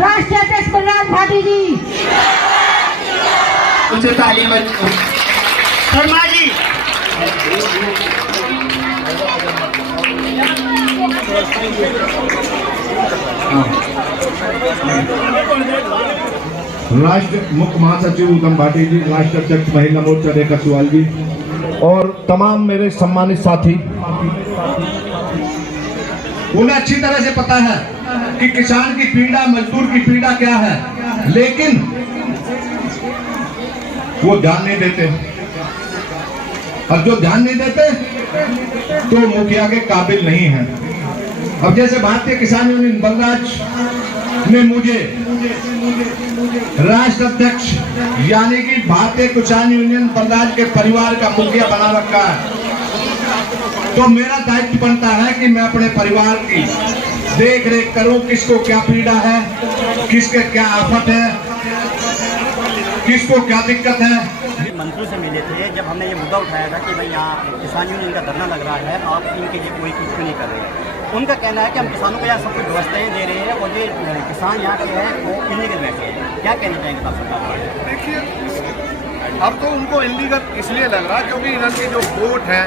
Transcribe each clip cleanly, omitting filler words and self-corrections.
राष्ट्रीय अध्यक्ष प्रहलाद भाटी जी। उनसे ताली शर्मा जी। राष्ट्र मुख्य महासचिव उत्तम भाटी जी, राष्ट्रीय अध्यक्ष महिला मोर्चा रेखा सुवाल जी और तमाम मेरे सम्मानित साथी, उन्हें अच्छी तरह से पता है कि किसान की पीड़ा, मजदूर की पीड़ा क्या है, लेकिन वो ध्यान नहीं देते। और जो ध्यान नहीं देते तो मुखिया के काबिल नहीं है। अब जैसे भारतीय किसान यूनियन बलराज ने मुझे राष्ट्र अध्यक्ष यानी कि भारतीय किसान यूनियन बलराज के परिवार का मुखिया बना रखा है, तो मेरा दायित्व बनता है कि मैं अपने परिवार की देख रेख करूं, किसको क्या पीड़ा है, किसके क्या आफत है, किसको क्या दिक्कत है। मंत्री से मिले थे जब हमने ये मुद्दा उठाया था कि भाई यहाँ किसान यूनियन का धरना लग रहा है, आप इनके लिए कोई कुछ नहीं कर रहे हैं। उनका कहना है कि हम किसानों को यहाँ सब कुछ व्यवस्थाएं दे रहे हैं और ये किसान यहाँ के हैं वो इलीगल बैठे हैं। क्या कहना चाहेंगे आप सरकार? देखिए, अब तो उनको इलीगल इसलिए लग रहा है क्योंकि इनकी जो वोट है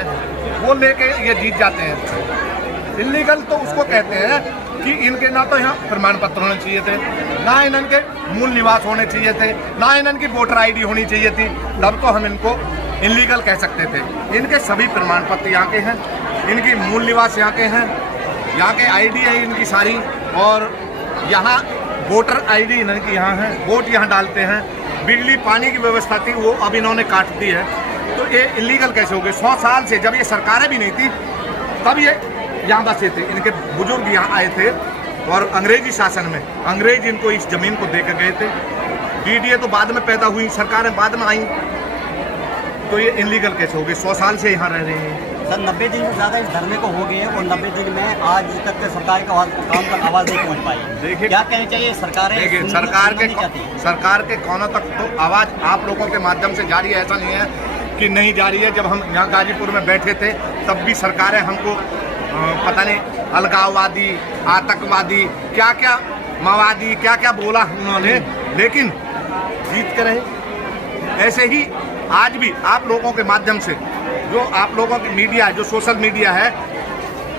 वो लेके ये जीत जाते हैं। इलीगल तो उसको कहते हैं कि इनके ना तो यहाँ प्रमाण पत्र होने चाहिए थे, ना इनके मूल निवास होने चाहिए थे, ना इनकी वोटर आईडी होनी चाहिए थी, तब तो हम इनको इलीगल कह सकते थे। इनके सभी प्रमाण पत्र यहाँ के हैं, इनकी मूल निवास यहाँ के हैं, यहाँ के आईडी है इनकी सारी, और यहाँ वोटर आईडी इनकी यहाँ है, वोट यहाँ डालते हैं। बिजली पानी की व्यवस्था थी वो अब इन्होंने काट दी है, तो ये इलीगल कैसे हो गए? 100 साल से जब ये सरकारें भी नहीं थी तब ये यहाँ बसे थे। इनके बुजुर्ग यहाँ आए थे और अंग्रेजी शासन में अंग्रेज इनको इस जमीन को देकर गए थे। डीडीए तो बाद में पैदा हुई, सरकारें बाद में आई, तो ये इलीगल कैसे हो गए? 100 साल से यहाँ रह रहे हैं। सर 90 दिन से ज़्यादा इस धरने को हो गए हैं और 90 दिन में आज तक सरकार का काम का आवाज़ नहीं पहुँच पाई। देखिए क्या कहना चाहिए सरकारें? देखिए, सरकार के कोनों तक तो आवाज़ आप लोगों के माध्यम से जारी है, ऐसा नहीं है कि नहीं जारी है। जब हम यहाँ गाजीपुर में बैठे थे तब भी सरकारें हमको पता नहीं अलगाववादी, आतंकवादी, क्या क्या माओवादी, क्या क्या बोला उन्होंने, लेकिन जीत कर रहे। ऐसे ही आज भी आप लोगों के माध्यम से जो आप लोगों की मीडिया है, जो सोशल मीडिया है,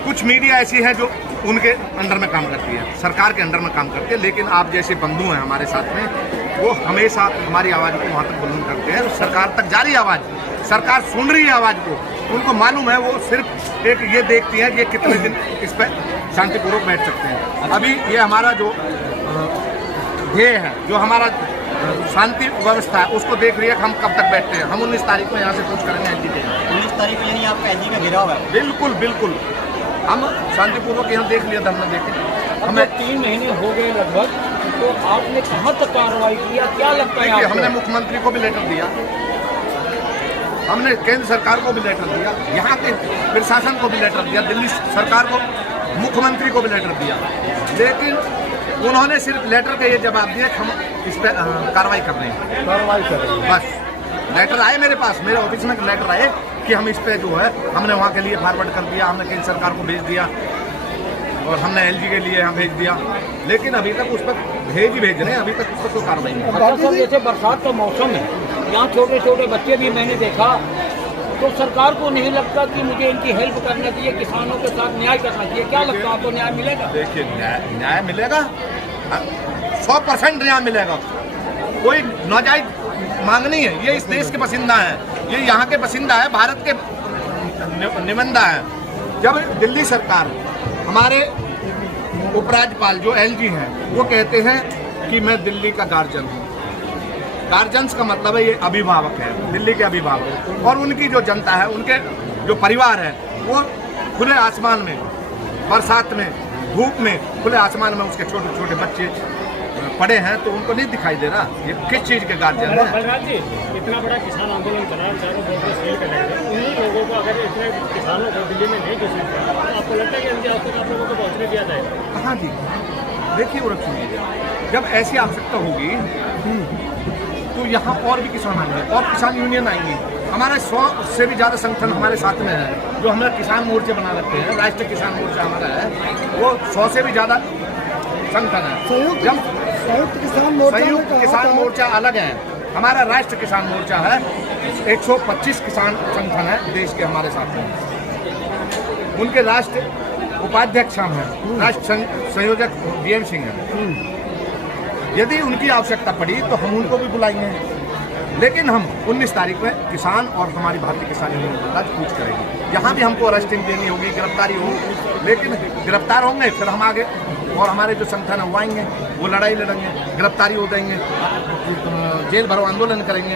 कुछ मीडिया ऐसी है जो उनके अंडर में काम करती है, सरकार के अंडर में काम करती है, लेकिन आप जैसे बंधु हैं हमारे साथ में, वो हमेशा हमारी आवाज़ को वहाँ तक बुलंद करते हैं। सरकार तक जा रही है आवाज़, सरकार सुन रही है आवाज़ को, उनको मालूम है, वो सिर्फ एक ये देखती है कि ये कितने दिन इस पर शांतिपूर्वक बैठ सकते हैं। अभी ये हमारा जो ध्येय है, जो हमारा शांति व्यवस्था है, उसको देख रही है कि हम कब तक बैठते हैं। हम 19 तारीख को यहाँ से कुछ करेंगे एलजी के। 19 तारीख को यानी आपका एलजी का घेराव है? बिल्कुल बिल्कुल, हम शांतिपूर्वक यहाँ देख लिया, धरना देखें। हमें 3 महीने हो गए लगभग, तो आपने कहाँ तक कार्रवाई किया? क्या लगता है आपको? हमने मुख्यमंत्री को भी लेटर दिया, हमने केंद्र सरकार को भी लेटर दिया, यहाँ के प्रशासन को भी लेटर दिया, दिल्ली सरकार को, मुख्यमंत्री को भी लेटर दिया, लेकिन उन्होंने सिर्फ लेटर का ये जवाब दिया कि हम इस पर कार्रवाई कर रहे हैं। कार्रवाई कर रहे हैं बस लेटर आए मेरे पास, मेरे ऑफिस में लेटर आए कि हम इस पर जो है हमने वहाँ के लिए फॉरवर्ड कर दिया, हमने केंद्र सरकार को भेज दिया और हमने एलजी के लिए यहाँ भेज दिया, लेकिन अभी तक उस पर भेज रहे हैं, अभी तक उस पर कोई कार्रवाई नहीं। अच्छा सर, जैसे बरसात का मौसम है, यहाँ छोटे छोटे बच्चे भी मैंने देखा, तो सरकार को नहीं लगता कि मुझे इनकी हेल्प करना चाहिए, किसानों के साथ न्याय करना चाहिए? क्या लगता है आपको, न्याय मिलेगा? देखिए, न्याय मिलेगा, 100% न्याय मिलेगा। कोई नाजायज मांग नहीं है, ये इस देश के बसिंदा है, ये यहाँ के बसिंदा है, भारत के निबंधा है। जब दिल्ली सरकार, हमारे उपराज्यपाल जो एलजी हैं, वो कहते हैं कि मैं दिल्ली का गार्जियन हूँ। गार्जियंस का मतलब है ये अभिभावक है, दिल्ली के अभिभावक, और उनकी जो जनता है, उनके जो परिवार है, वो खुले आसमान में, बरसात में, धूप में, खुले आसमान में उसके छोटे छोटे बच्चे पड़े हैं, तो उनको नहीं दिखाई दे रहा ये किस चीज़ के गार्जियन है। बलराज जी, इतना बड़ा किसान आंदोलन चला, चारों तरफ सेल करेंगे, उन्हीं लोगों को अगर इतने किसानों को दिल्ली में नहीं घुसने दिया, तो आपको लगता है कि एलजी आज तक आप लोगों को पहुँचने दिया जाएगा? कहाँ जी, देखिए और सुनिए, जब ऐसी आवश्यकता होगी तो यहाँ और भी किसान आएंगे और किसान यूनियन आएंगी। हमारे 100 से भी ज़्यादा संगठन हमारे साथ में है, जो हमारे किसान मोर्चे बना रखते हैं, राष्ट्रीय किसान मोर्चा हमारा है, वो 100 से भी ज़्यादा संगठन है। जब संयुक्त किसान मोर्चा ने संयुक्त कहा किसान था- मोर्चा अलग है, हमारा राष्ट्र किसान मोर्चा है। 125 किसान संगठन है देश के हमारे साथ में। उनके राष्ट्र उपाध्यक्ष हम हैं, राष्ट्र संयोजक DM सिंह हैं। यदि उनकी आवश्यकता पड़ी तो हम उनको भी बुलाएंगे, लेकिन हम 19 तारीख में किसान और हमारी भारतीय किसान यूनियन बलराज पूछ करेंगे। यहाँ भी हमको अरेस्टिंग देनी होगी, गिरफ्तारी होगी, लेकिन गिरफ्तार होंगे फिर हम आगे और हमारे जो संगठन है वो आएंगे, वो लड़ाई लड़ेंगे, गिरफ्तारी हो देंगे, जेल भरो आंदोलन करेंगे,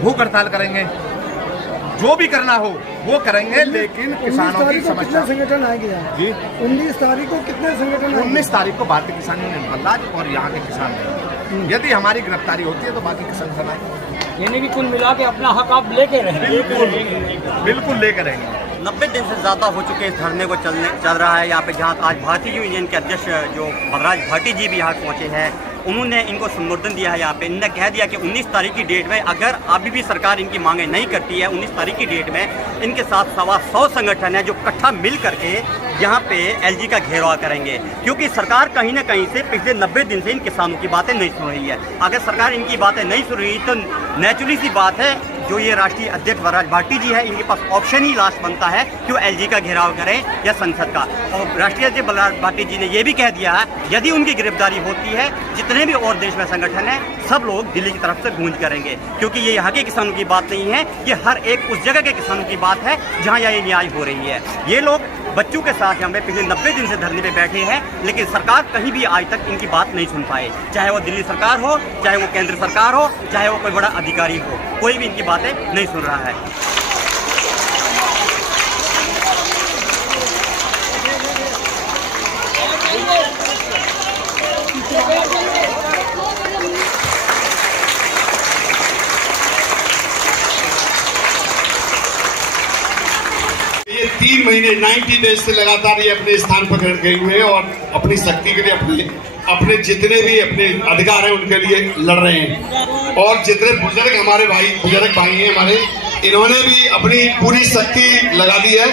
भूख हड़ताल करेंगे, जो भी करना हो वो करेंगे, लेकिन किसानों की समस्या। कितने संगठन आएंगे यहाँ? जी 19 तारीख को कितने संगठन आएंगे? 19 तारीख को भारतीय किसान यूनियन बलराज और यहाँ के किसान हैं। यदि हमारी गिरफ्तारी होती है तो बाकी के संगठन आएंगे। यानी कि कुल मिला के अपना हक आप लेके रहेंगे। बिल्कुल लेकर रहेंगे। 90 दिन से ज़्यादा हो चुके इस धरने को चल रहा है यहाँ पे, जहाँ आज भारतीय यूनियन के अध्यक्ष जो बलराज भाटी जी भी यहाँ पहुँचे हैं। उन्होंने इनको संबोधन दिया है यहाँ पे। इन्होंने कह दिया कि 19 तारीख की डेट में अगर अभी भी सरकार इनकी मांगे नहीं करती है, 19 तारीख की डेट में इनके साथ 125 संगठन है जो इकट्ठा मिल करके यहाँ पे LG का घेराव करेंगे, क्योंकि सरकार कहीं ना कहीं से पिछले 90 दिन से इन किसानों की बातें नहीं सुन रही है। अगर सरकार इनकी बातें नहीं सुन रही तो नेचुरली सी बात है, जो ये राष्ट्रीय अध्यक्ष बलराज भाटी जी है, इनके पास ऑप्शन ही लास्ट बनता है कि वो LG का घेराव करें या संसद का। और राष्ट्रीय अध्यक्ष बलराज भाटी जी ने ये भी कह दिया है, यदि उनकी गिरफ्तारी होती है, जितने भी और देश में संगठन है सब लोग दिल्ली की तरफ से गूंज करेंगे, क्योंकि ये यहाँ के किसानों की बात नहीं है, ये हर एक उस जगह के किसानों की बात है जहाँ ये न्याय हो रही है। ये लोग बच्चों के साथ यहाँ पे पिछले 90 दिन से धरने पे बैठे हैं, लेकिन सरकार कहीं भी आज तक इनकी बात नहीं सुन पाए, चाहे वो दिल्ली सरकार हो, चाहे वो केंद्र सरकार हो, चाहे वो कोई बड़ा अधिकारी हो, कोई भी इनकी बातें नहीं सुन रहा है। ये 3 महीने 90 डेज से लगातार ये अपने स्थान पर गए हुए हैं और अपनी शक्ति के लिए अपने जितने भी अपने अधिकार हैं उनके लिए लड़ रहे हैं। और जितने बुजुर्ग भाई हैं हमारे, इन्होंने भी अपनी पूरी शक्ति लगा दी है।